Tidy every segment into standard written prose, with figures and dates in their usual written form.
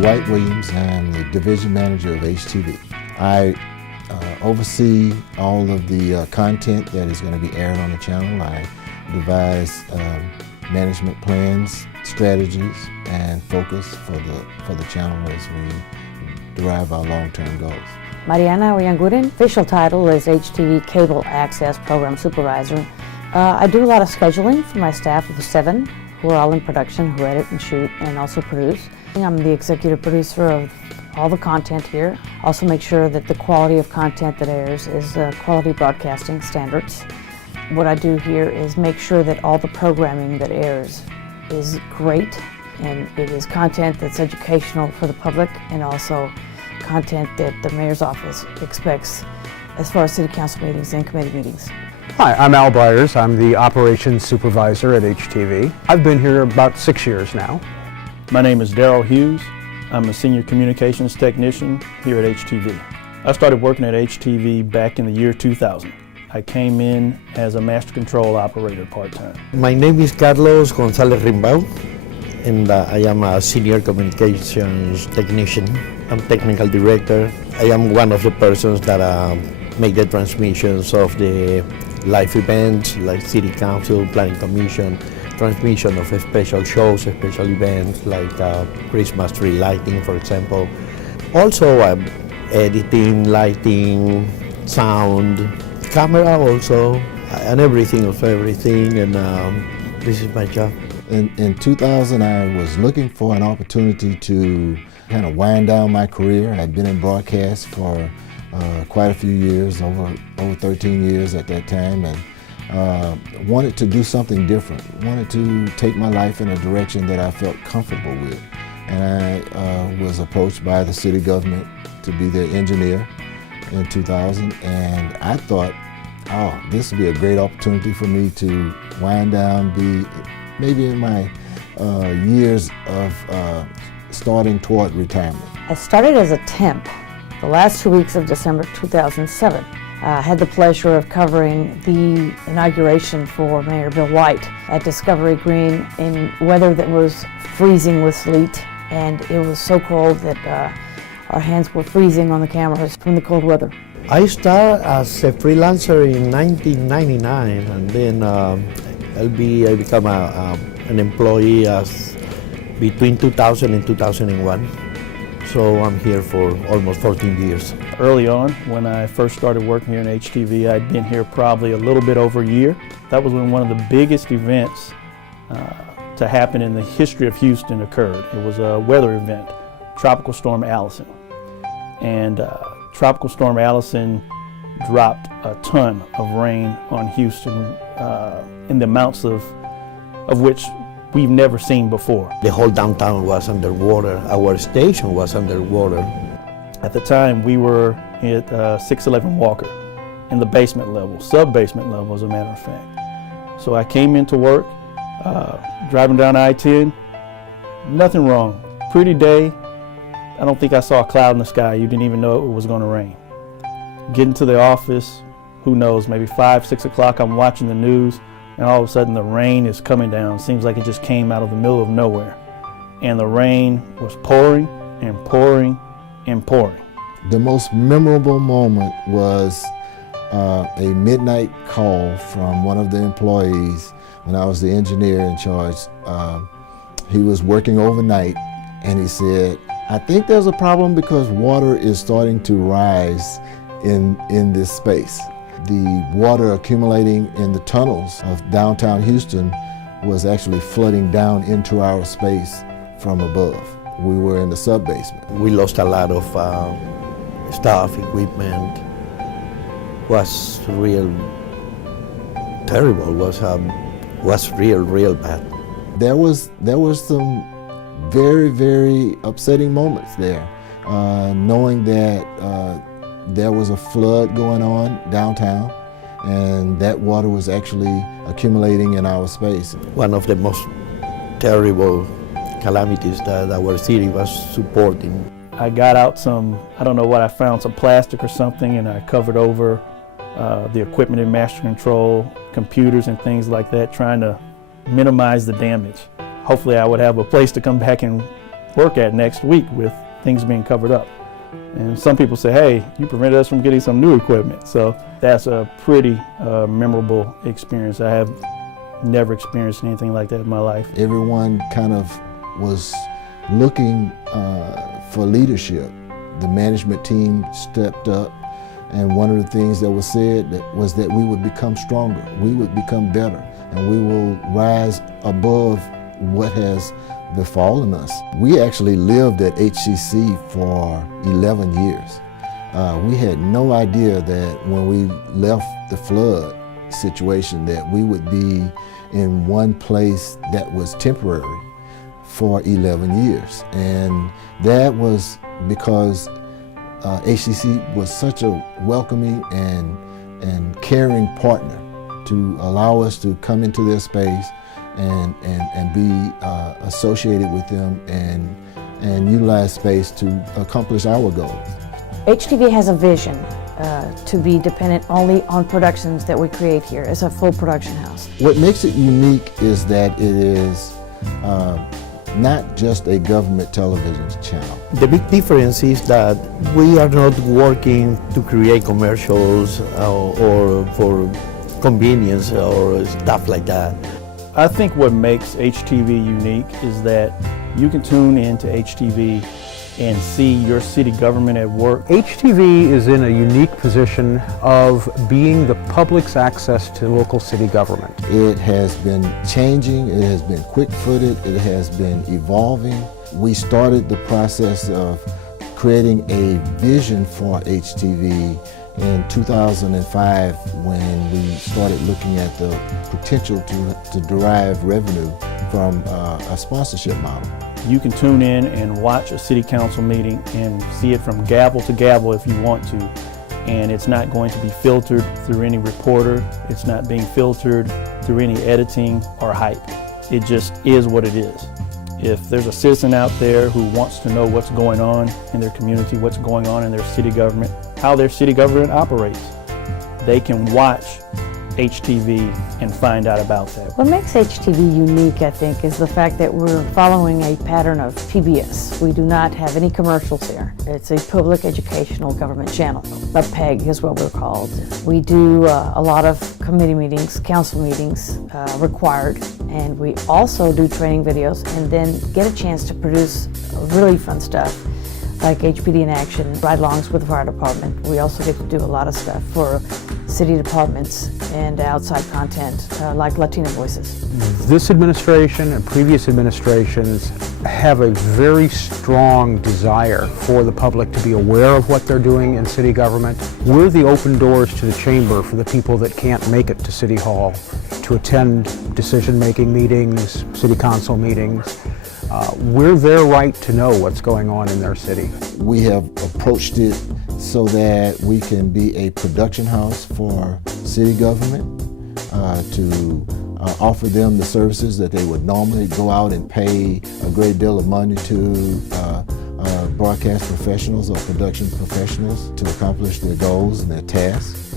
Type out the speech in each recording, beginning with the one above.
Dwight Williams. I'm the Division Manager of HTV. I oversee all of the content that is going to be aired on the channel. I devise management plans, strategies, and focus for the channel as we derive our long-term goals. Mariana Oyanguren, official title is HTV Cable Access Program Supervisor. I do a lot of scheduling for my staff of 7 who are all in production, who edit and shoot and also produce. I'm the executive producer of all the content here. Also make sure that the quality of content that airs is quality broadcasting standards. What I do here is make sure that all the programming that airs is great, and it is content that's educational for the public and also content that the mayor's office expects as far as city council meetings and committee meetings. Hi, I'm Al Byers. I'm the operations supervisor at HTV. I've been here about 6 years now. My name is Darrell Hughes. I'm a senior communications technician here at HTV. I started working at HTV back in the year 2000. I came in as a master control operator part-time. My name is Carlos Gonzalez, and I am a senior communications technician. I'm technical director. I am one of the persons that make the transmissions of the live events like City Council, Planning Commission, transmission of special shows, special events like Christmas tree lighting, for example. Also, I'm editing, lighting, sound, camera also, and everything of everything, and this is my job. In 2000, I was looking for an opportunity to kind of wind down my career. I'd been in broadcast for quite a few years, over 13 years at that time, and wanted to do something different. Wanted to take my life in a direction that I felt comfortable with. And I was approached by the city government to be their engineer in 2000, and I thought, oh, this would be a great opportunity for me to wind down, be maybe in my years of starting toward retirement. I started as a temp the last 2 weeks of December 2007. I had the pleasure of covering the inauguration for Mayor Bill White at Discovery Green in weather that was freezing with sleet, and it was so cold that our hands were freezing on the cameras from the cold weather. I started as a freelancer in 1999, and then I become an employee between 2000 and 2001. So I'm here for almost 14 years. Early on, when I first started working here in HTV, I'd been here probably a little bit over a year. That was when one of the biggest events to happen in the history of Houston occurred. It was a weather event, Tropical Storm Allison. And Tropical Storm Allison dropped a ton of rain on Houston in the amounts of which we've never seen before. The whole downtown was underwater. Our station was underwater. At the time, we were at 611 Walker in the basement level, sub-basement level as a matter of fact. So I came into work, driving down I-10, nothing wrong. Pretty day. I don't think I saw a cloud in the sky. You didn't even know it was going to rain. Getting to the office, who knows, maybe 5, 6 o'clock, I'm watching the news, and all of a sudden the rain is coming down. Seems like it just came out of the middle of nowhere. And the rain was pouring and pouring and pouring. The most memorable moment was a midnight call from one of the employees when I was the engineer in charge. He was working overnight, and he said, I think there's a problem because water is starting to rise in this space. The water accumulating in the tunnels of downtown Houston was actually flooding down into our space from above. We were in the sub-basement. We lost a lot of stuff, equipment. Was real terrible. Was real bad. There was some very, very upsetting moments there, knowing that there was a flood going on downtown, and that water was actually accumulating in our space. One of the most terrible calamities that our city was supporting. I got out I don't know what I found, some plastic or something, and I covered over the equipment in master control, computers and things like that, trying to minimize the damage. Hopefully I would have a place to come back and work at next week with things being covered up. And some people say, hey, you prevented us from getting some new equipment. So that's a pretty memorable experience. I have never experienced anything like that in my life. Everyone kind of was looking for leadership. The management team stepped up, and one of the things that was said was that we would become stronger, we would become better, and we will rise above what has befallen us. We actually lived at HCC for 11 years. We had no idea that when we left the flood situation that we would be in one place that was temporary for 11 years. And that was because HCC was such a welcoming and caring partner to allow us to come into their space and be associated with them and utilize space to accomplish our goals. HTV has a vision to be dependent only on productions that we create here. It's a full production house. What makes it unique is that it is not just a government television channel. The big difference is that we are not working to create commercials or for convenience or stuff like that. I think what makes HTV unique is that you can tune into HTV and see your city government at work. HTV is in a unique position of being the public's access to local city government. It has been changing, it has been quick-footed, it has been evolving. We started the process of creating a vision for HTV in 2005 when we started looking at the potential to derive revenue from a sponsorship model. You can tune in and watch a city council meeting and see it from gavel to gavel if you want to. And it's not going to be filtered through any reporter. It's not being filtered through any editing or hype. It just is what it is. If there's a citizen out there who wants to know what's going on in their community, what's going on in their city government, how their city government operates, they can watch HTV and find out about that. What makes HTV unique, I think, is the fact that we're following a pattern of PBS. We do not have any commercials here. It's a public educational government channel. A PEG is what we're called. We do a lot of committee meetings, council meetings required, and we also do training videos and then get a chance to produce really fun stuff like HPD in Action, ride-alongs with the fire department. We also get to do a lot of stuff for city departments and outside content like Latino Voices. This administration and previous administrations have a very strong desire for the public to be aware of what they're doing in city government. We're the open doors to the chamber for the people that can't make it to City Hall to attend decision-making meetings, city council meetings. We're their right to know what's going on in their city. We have approached it so that we can be a production house for city government to offer them the services that they would normally go out and pay a great deal of money to broadcast professionals or production professionals to accomplish their goals and their tasks,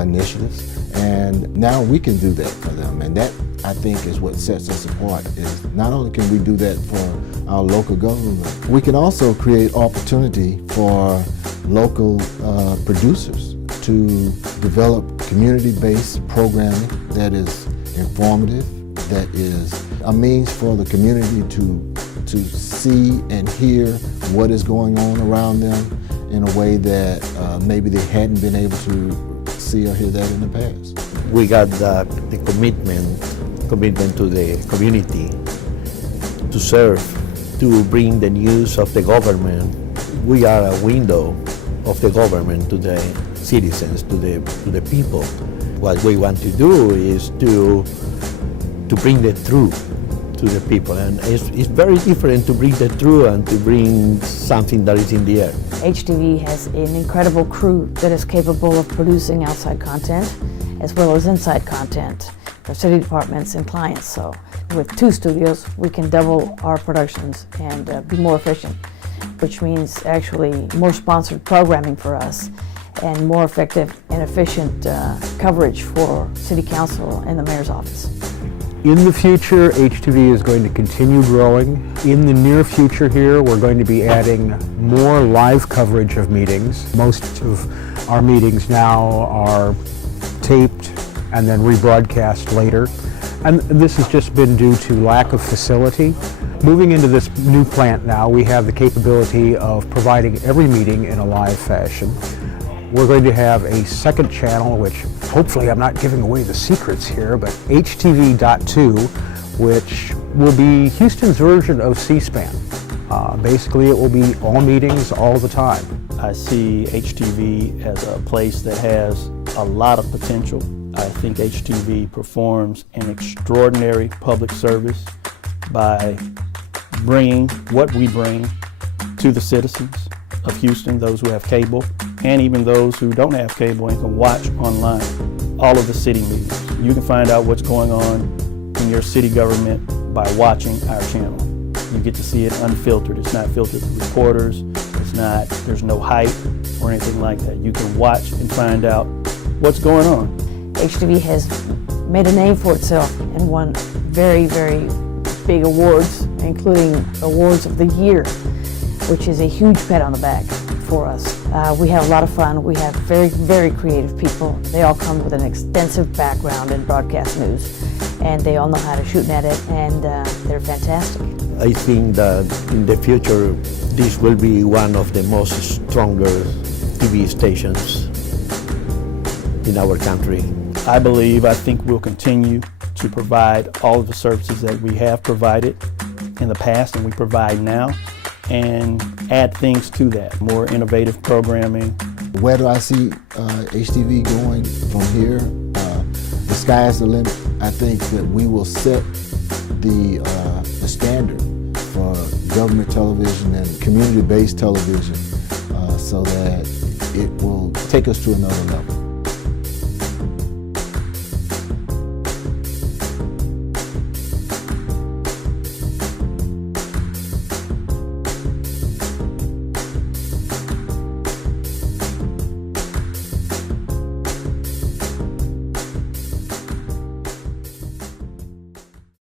initiatives. And now we can do that for them, and that, I think, is what sets us apart. Is not only can we do that for our local government, we can also create opportunity for local producers to develop community-based programming that is informative, that is a means for the community to see and hear what is going on around them in a way that maybe they hadn't been able to see or hear that in the past. We got the commitment to the community, to serve, to bring the news of the government. We are a window of the government to the citizens, to the people. What we want to do is to bring the truth to the people, and it's very different to bring the truth and to bring something that is in the air. HTV has an incredible crew that is capable of producing outside content as well as inside content for city departments and clients. So with 2 studios, we can double our productions and be more efficient, which means actually more sponsored programming for us and more effective and efficient coverage for City Council and the Mayor's office. In the future, HTV is going to continue growing. In the near future here, we're going to be adding more live coverage of meetings. Most of our meetings now are taped and then rebroadcast later. And this has just been due to lack of facility. Moving into this new plant now, we have the capability of providing every meeting in a live fashion. We're going to have a second channel, which hopefully I'm not giving away the secrets here, but HTV.2, which will be Houston's version of C-SPAN. Basically, it will be all meetings all the time. I see HTV as a place that has a lot of potential. I think HTV performs an extraordinary public service by bringing what we bring to the citizens of Houston, those who have cable, and even those who don't have cable and can watch online all of the city meetings. You can find out what's going on in your city government by watching our channel. You get to see it unfiltered. It's not filtered through reporters. There's no hype or anything like that. You can watch and find out what's going on. HTV has made a name for itself and won very, very big awards, including Awards of the Year, which is a huge pat on the back for us. We have a lot of fun. We have very, very creative people. They all come with an extensive background in broadcast news, and they all know how to shoot and edit, and they're fantastic. I think that in the future, this will be one of the most stronger TV stations in our country. I think we'll continue to provide all of the services that we have provided in the past and we provide now, and add things to that, more innovative programming. Where do I see HTV going from here? The sky's the limit. I think that we will set the standard for government television and community-based television so that it will take us to another level.